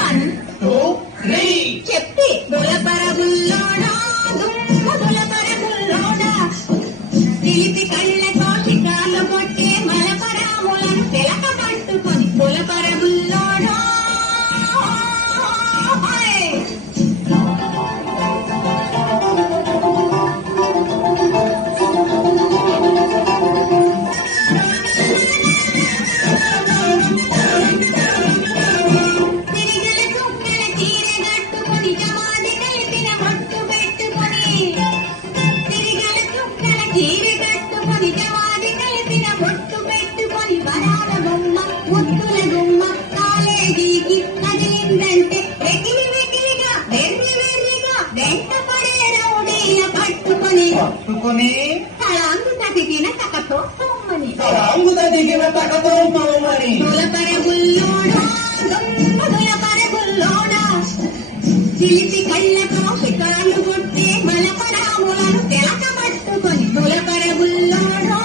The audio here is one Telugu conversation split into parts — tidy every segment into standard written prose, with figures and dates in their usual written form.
1 2 3 చెప్పి దొలపరబుల్లోడా దొలపరబుల్లోడా పిలిపి కళ్ళతో చికాలు కొట్టే మలపరాములను తెలక పట్టుకొని దొలపరబుల్లోడా పట్టుకుని తలాంగు తదిగిన తకతో తోమని తలాంగు తదిగిన తకతో తోమని దొలపరబుల్లోడా దొలపరబుల్లోడా చిలిపి కళ్ళతో షికాలు కొట్టే మలపరాములను తెలక పట్టుకొని దొలపరబుల్లోడా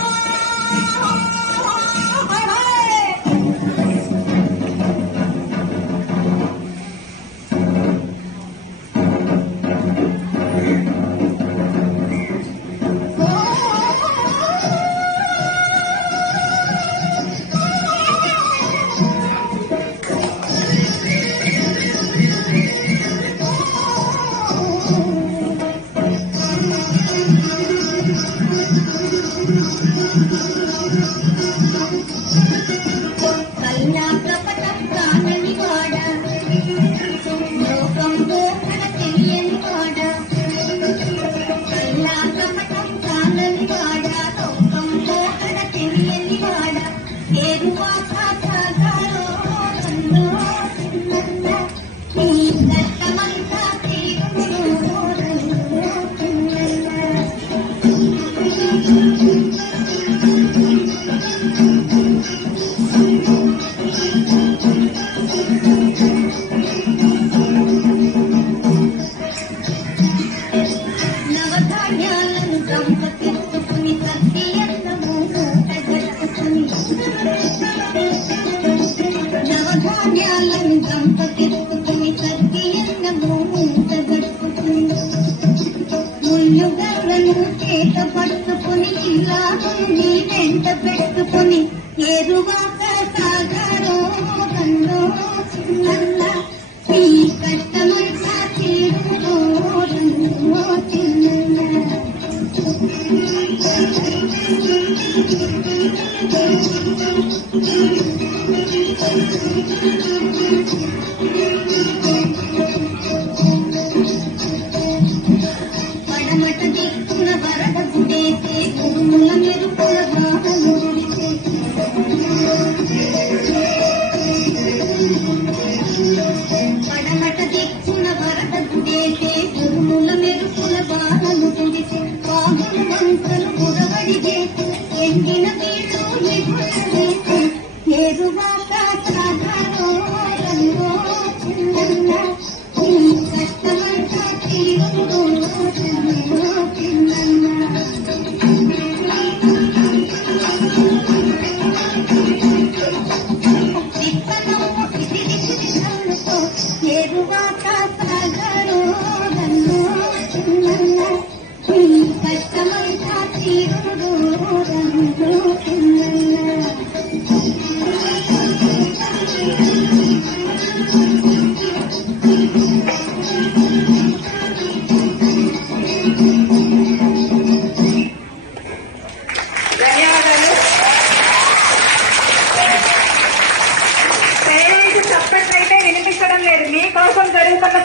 పట్టుకుని ఇలా నీ వెంట పెట్టుకుని ఎరువాక సాగరో కన్నో చిన్న ఈ కష్టమంతా తీరులో రన్నో చిన్న పడమట దిక్కున వరద గుడేసే భూముల మెరుపుల బాధలు పడమట దిక్కున వరద గుడేసే భూముల మెరుపుల బాధలు తుడిసే బాగులు వంకలు బురవడి చేసి ఎండిన వీళ్ళు ఎగురవేసి ఎరువాక సాగరో రంగో చిన్న కష్టమంతా తీరులో ఎరువాక సాగరో రంగో చిన్న కష్టమంతా తీరులో రంగో చిన్న మీకోసం జరుగుతున్న